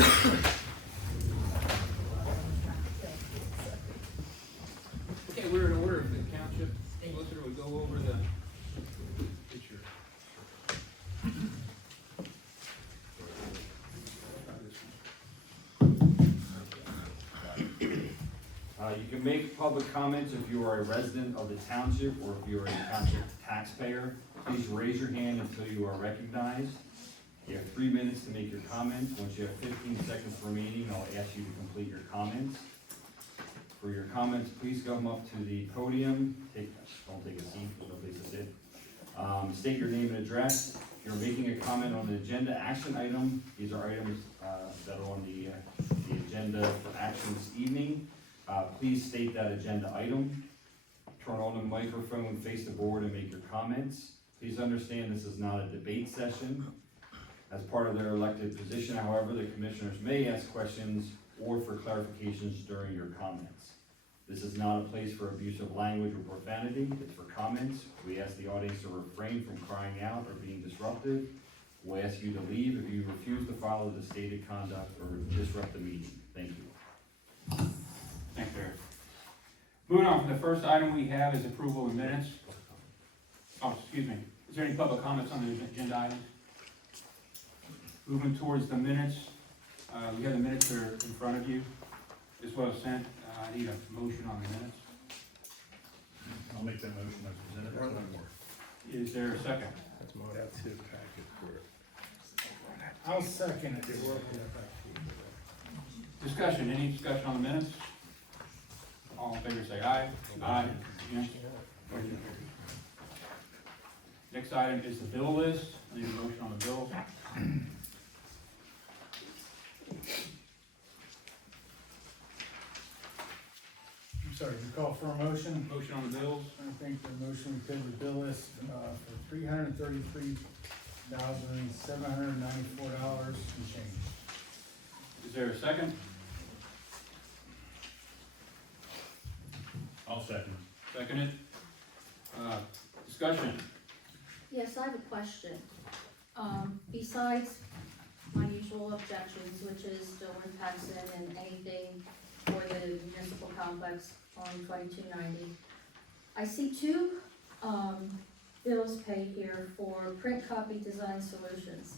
Okay, we're in order. The township solicitor would go over the picture. You can make public comments if you are a resident of the township or if you are a township taxpayer. Please raise your hand until you are recognized. You have 3 minutes to make your comments. Once you have 15 seconds remaining, I'll ask you to complete your comments. For your comments, please come up to the podium. Don't take a seat, there's no place to sit. State your name and address. If you're making a comment on an agenda action item, these are items that are on the agenda for action this evening. Please state that agenda item. Turn on the microphone, face the board, and make your comments. Please understand this is not a debate session. As part of their elected position, however, the commissioners may ask questions or for clarifications during your comments. This is not a place for abusive language or profanity. It's for comments. We ask the audience to refrain from crying out or being disruptive. We'll ask you to leave if you refuse to follow the stated conduct or disrupt the meeting. Thank you. Thanks, Eric. Moving on, the first item we have is approval of minutes. Oh, excuse me. Is there any public comments on the agenda items? Moving towards the minutes, we have the minutes that are in front of you. This was sent. I need a motion on the minutes. I'll make that motion as presented. There's one more. Is there a second? That's his packet for it. I'll second it. Discussion, any discussion on the minutes? All in favor say aye. Aye. Against? Motion carries. Next item is the bill list. I need a motion on the bills. I'm sorry, you call for a motion? Motion on the bills. I think the motion we pay the bill list, for $333,794 and change. Is there a second? I'll second. Seconded. Discussion. Yes, I have a question. Besides my usual objections, which is still in Paxton and anything for the municipal complex on 2290, I see two, bills paid here for print copy design solutions.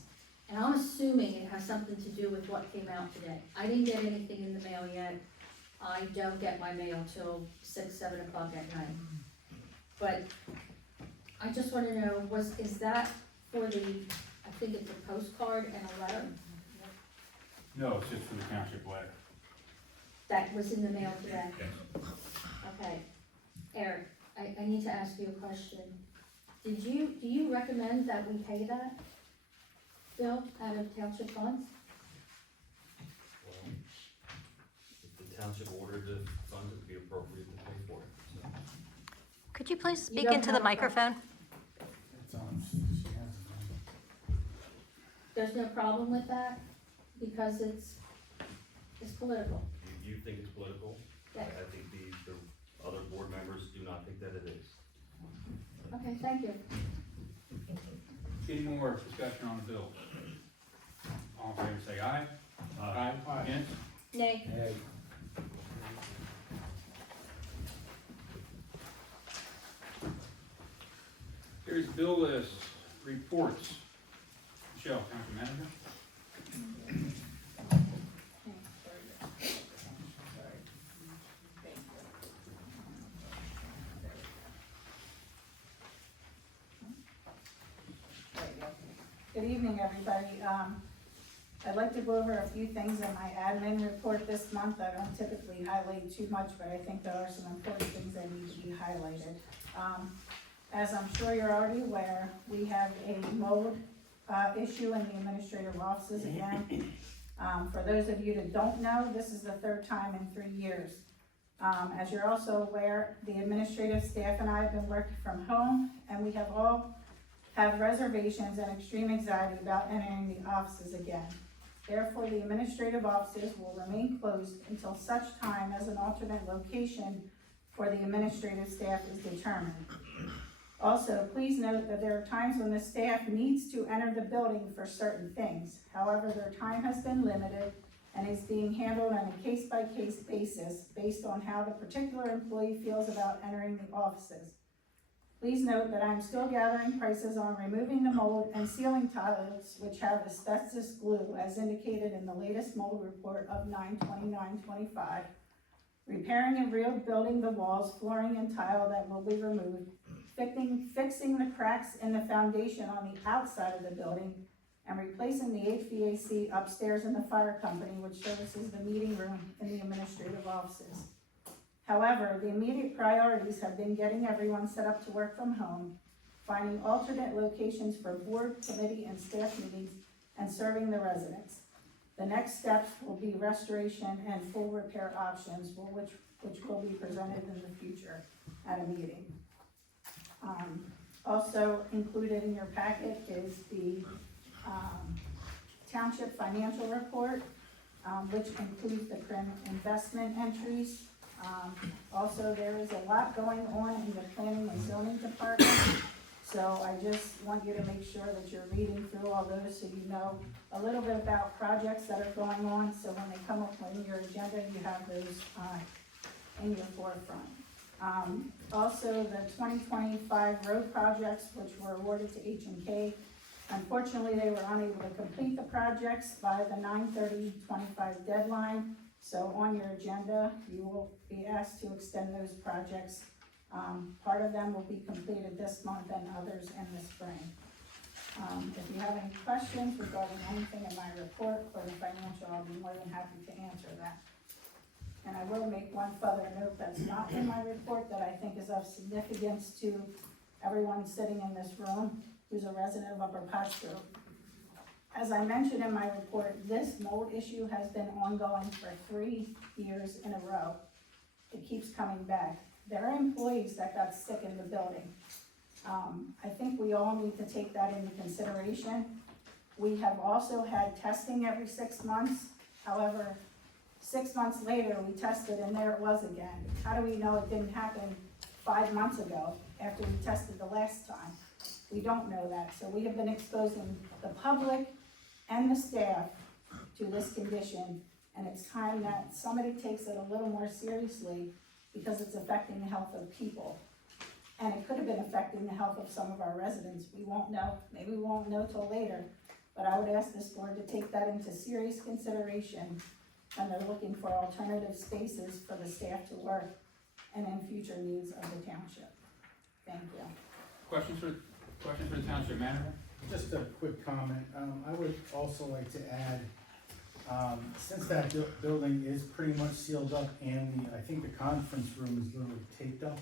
And I'm assuming it has something to do with what came out today. I didn't get anything in the mail yet. I don't get my mail till 6, 7 o'clock at night. But I just wanna know, is that for the, I think it's a postcard and a letter No, it's just for the township letter. that was in the mail today? Yes. Okay, Eric, I need to ask you a question. Do you recommend that we pay that bill out of township funds? Well, if the township ordered the funds, it would be appropriate to pay for it. So. Could you please You speak don't into have the a- microphone? It's on, she has it on. There's no problem with that, because it's political. You think it's political? Yes. I think the other board members do not think that it is. Okay, thank you. Any more discussion on the bill? All in favor say aye. Aye. Against? Nay. Hey, Here's bill list, reports. Michelle, Council Manager. Good evening, everybody. I'd like to go over a few things in my admin report this month. I don't typically highlight too much, but I think there are some important things that need to be highlighted. As I'm sure you're already aware, we have a mode issue in the administrative offices again. For those of you that don't know, this is the third time in 3 years. As you're also aware, the administrative staff and I have been working from home, and we have all have reservations and extreme anxiety about entering the offices again. Therefore, the administrative offices will remain closed until such time as an alternate location for the administrative staff is determined. Also, please note that there are times when the staff needs to enter the building for certain things. However, their time has been limited and is being handled on a case-by-case basis based on how the particular employee feels about entering the offices. Please note that I'm still gathering prices on removing the mold and ceiling tiles which have asbestos glue as indicated in the latest mold report of 9/29/25, repairing and rebuilding the walls, flooring, and tile that will be removed, fixing the cracks in the foundation on the outside of the building, and replacing the HVAC upstairs in the fire company, which services the meeting room and the administrative offices. However, the immediate priorities have been getting everyone set up to work from home, finding alternate locations for board, committee, and staff meetings, and serving the residents. The next steps will be restoration and full repair options, which will be presented in the future at a meeting. Also included in your packet is the township financial report, which includes the current investment entries. Also, there is a lot going on in the planning and zoning department, so I just want you to make sure that you're reading through all those so you know a little bit about projects that are going on, so when they come up on your agenda, you have those in your forefront. Also, the 2025 road projects, which were awarded to H&K, unfortunately, they were unable to complete the projects by the 9/30/25 deadline. So on your agenda, you will be asked to extend those projects. Part of them will be completed this month and others in the spring. If you have any questions regarding anything in my report or the financial, I'll be more than happy to answer that. And I will make one further note that's not in my report that I think is of significance to everyone sitting in this room who's a resident of Upper Pottsville. As I mentioned in my report, this mold issue has been ongoing for 3 years in a row. It keeps coming back. There are employees that got sick in the building. I think we all need to take that into consideration. We have also had testing every 6 months. However, 6 months later, we tested and there it was again. How do we know it didn't happen 5 months ago after we tested the last time? We don't know that. So we have been exposing the public and the staff to this condition, and it's time that somebody takes it a little more seriously because it's affecting the health of people. And it could have been affecting the health of some of our residents. We won't know. Maybe we won't know till later. But I would ask this board to take that into serious consideration when they're looking for alternative spaces for the staff to work and in future needs of the township. Thank you. Questions for the township manager? Just a quick comment. I would also like to add, since that building is pretty much sealed up and I think the conference room is literally taped up,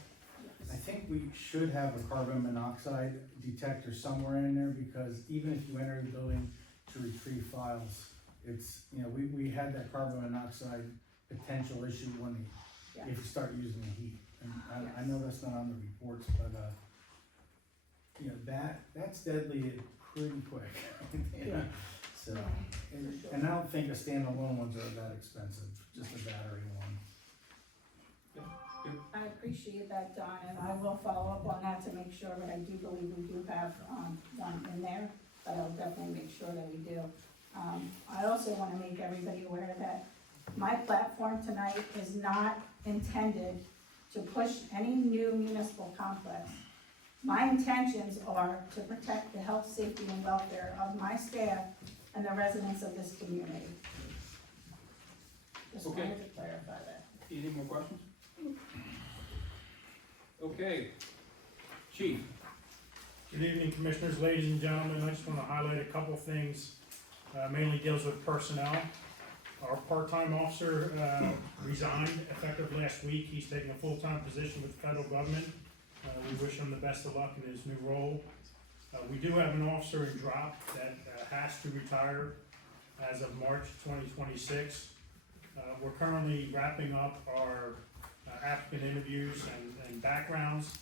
I think we should have a carbon monoxide detector somewhere in there, because even if you enter the building to retrieve files, it's, you know, we had that carbon monoxide potential issue when if you start using the heat. And I know that's not on the reports, but you know, that's deadly pretty quick. Yeah. So, and I don't think the standalone ones are that expensive, just a battery one. I appreciate that, Don, and I will follow up on that to make sure, but I do believe we do have, one in there, but I'll definitely make sure that we do. I also wanna make everybody aware that my platform tonight is not intended to push any new municipal complex. My intentions are to protect the health, safety, and welfare of my staff and the residents of this community. Just Okay. wanted to clarify that. Any more questions? Okay. Chief? Good evening, Commissioners, ladies and gentlemen. I just want to highlight a couple things, mainly deals with personnel. Our part-time officer resigned effective last week. He's taking a full-time position with the federal government. We wish him the best of luck in his new role. We do have an officer in drop that has to retire as of March 2026. We're currently wrapping up our applicant interviews and backgrounds.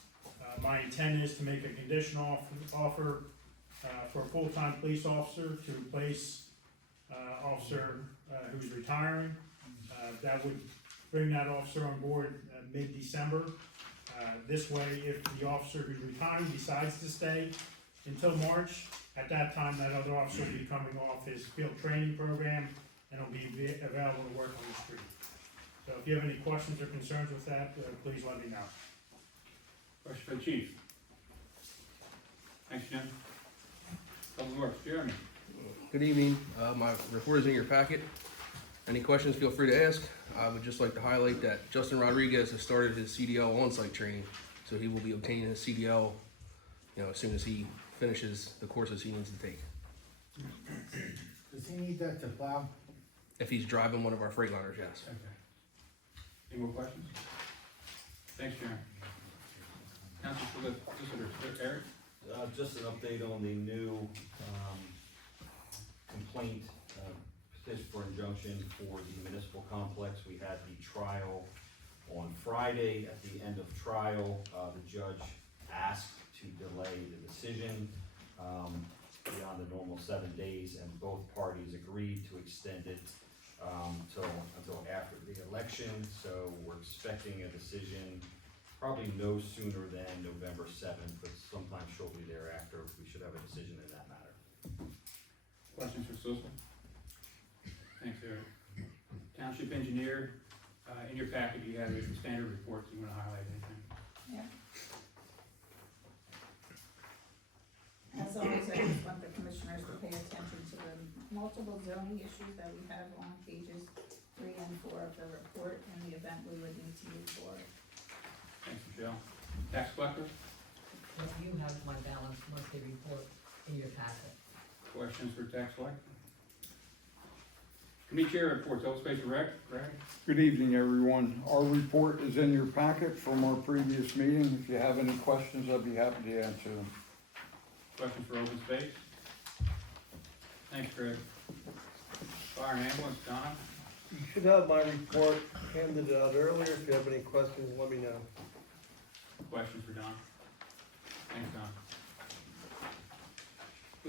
My intent is to make a conditional offer for a full-time police officer to replace officer who's retiring. That would bring that officer on board mid-December. This way, if the officer who's retiring decides to stay until March, at that time, that other officer will be coming off his field training program and will be available to work on the street. So if you have any questions or concerns with that, please let me know. Question for the chief. Thanks, Jim. Public Works, Jeremy. Good evening. My report is in your packet. Any questions, feel free to ask. I would just like to highlight that Justin Rodriguez has started his CDL on-site training, so he will be obtaining his CDL, as soon as he finishes the courses he needs to take. Does he need that to plow? If he's driving one of our Freightliners, yes. Okay. Any more questions? Thanks, Jeremy. Council Solicitor, Eric? Just an update on the new, complaint, petition for injunction for the municipal complex. We had the trial on Friday. At the end of trial, the judge asked to delay the decision, beyond the normal 7 days, and both parties agreed to extend it, until after the election. So we're expecting a decision probably no sooner than November 7th, but sometime shortly thereafter, we should have a decision in that matter. Questions for Solicitor? Thanks, Eric. Township Engineer, in your packet, you have your standard reports. You want to highlight anything? As always, I just want the commissioners to pay attention to the multiple zoning issues that we have on pages 3 and 4 of the report in the event we would need to move forward. Thanks, Michelle. Tax Collector, You have my balanced monthly report in your packet. questions for Tax Collector? Committee Chair reports, open space and rec, Greg? Good evening, everyone. Our report is in your packet from our previous meeting. If you have any questions, I'd be happy to answer them. Questions for open space? Thanks, Greg. Fire and ambulance, Don? You should have my report handed out earlier. If you have any questions, let me know. Questions for Don? Thanks, Don.